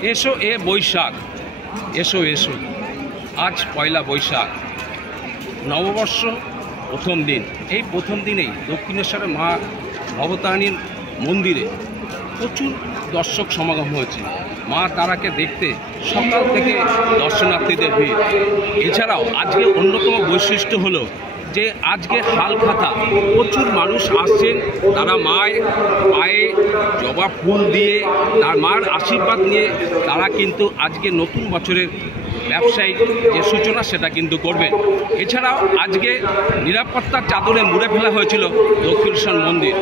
এসো এ বৈশাখ, এসো এসো, আজ পয়লা বৈশাখ, নববর্ষ প্রথম দিন। এই প্রথম দিনেই দক্ষিণেশ্বরের মা ভবতারিণীর মন্দিরে প্রচুর দর্শক সমাগম হয়েছে। মা তারাকে দেখতে সকাল থেকে দর্শনার্থীদের ভিড়। এছাড়াও আজকে অন্যতম বৈশিষ্ট্য হলো যে আজকে হালখাতা প্রচুর মানুষ আসছেন, তারা মায়ের পায়ে জবা ফুল দিয়ে তার মার আশীর্বাদ নিয়ে তারা কিন্তু আজকে নতুন বছরের ব্যবসায়িক যে সূচনা সেটা কিন্তু করবেন। এছাড়াও আজকে নিরাপত্তার চাদরে মুড়ে ফেলা হয়েছিল দক্ষিণেশ্বর মন্দির।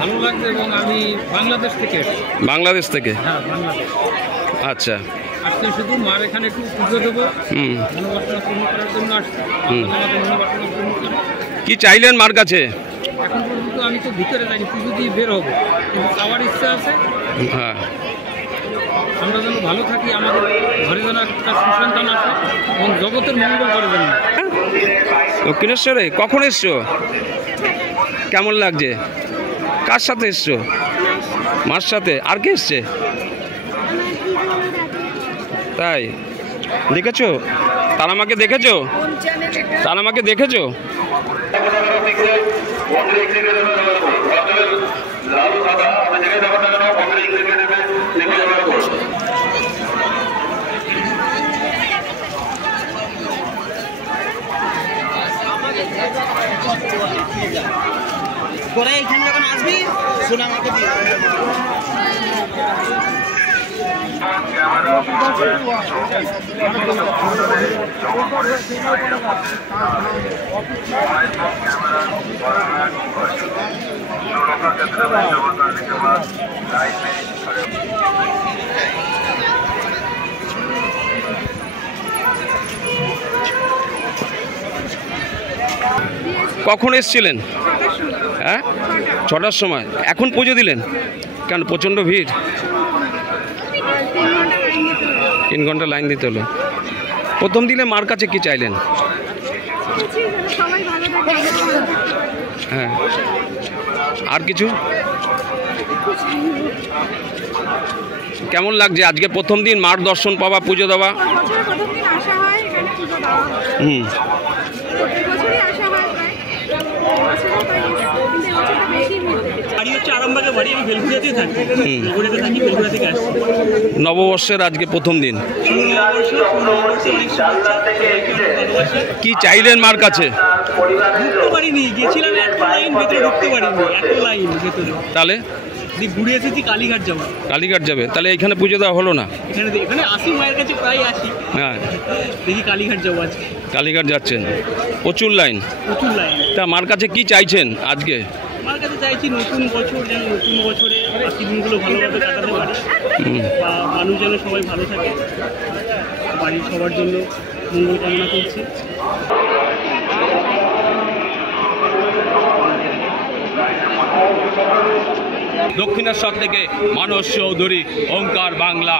ভালো লাগছে এবং আমি বাংলাদেশ থেকে। হ্যাঁ, বাংলাদেশ। আচ্ছা, আজকে শুধু মার এখানে একটু পুজো দেবো, মনোবাসনা পূর্ণ করার জন্য আসছি। কি চাইলেন মার কাছে? এখন পর্যন্ত আমি তো ভিতরে যাইনি, পুজো দিয়ে বের হবো, কিন্তু খাওয়ার ইচ্ছা আছে। হ্যাঁ, আমরা যেন ভালো থাকি, আমাদের ঘরে যেন একটা সুসন্তান আসে এবং জগতের মঙ্গল করে যেন। দক্ষিণেশ্বরে কখন এসছো? কেমন লাগছে? কার সাথে এসছো? মার সাথে। আর কে এসছে? তাই দেখেছো? তারা আমাকে দেখেছো? তারা আমাকে দেখেছো? তোরা এখানে যখন আসবি শোনা আমাকে দিয়ে কখন এসছিলেন? হ্যাঁ, 6টার সময়। এখন পুজো দিলেন কেন? প্রচণ্ড ভিড়, 3 ঘন্টা লাইন দিতে হলো। প্রথম দিনে মার কাছে কি চাইলেন? হ্যাঁ, আর কিছু? কেমন লাগছে আজকে প্রথম দিন মার দর্শন পাওয়া, পুজো দেওয়া? নববর্ষের আজকে প্রথম দিন, কি চাইলেন মার কাছে? তাহলে ঘুরে এসেছি কালীঘাট যাবো। কালীঘাট যাবে? তাহলে এখানে পুজো দেওয়া হলো না? এখানে আসি, মায়ের কাছে প্রায় আসি। হ্যাঁ, দেখি কালীঘাট যাবো আজকে। কালীঘাট যাচ্ছেন? প্রচুর লাইন। তা মার কাছে কি চাইছেন আজকে? মার কাছে চাইছি নতুন বছর যেন, নতুন বছরে দিনগুলো ভালোভাবে কাটাতে পারি, বা মানুষ যেন সবাই ভালো থাকে, বাড়ির সবার জন্য মঙ্গল কামনা করছি। দক্ষিণেশ্বর থেকে মানস চৌধুরী, ওঙ্কার বাংলা।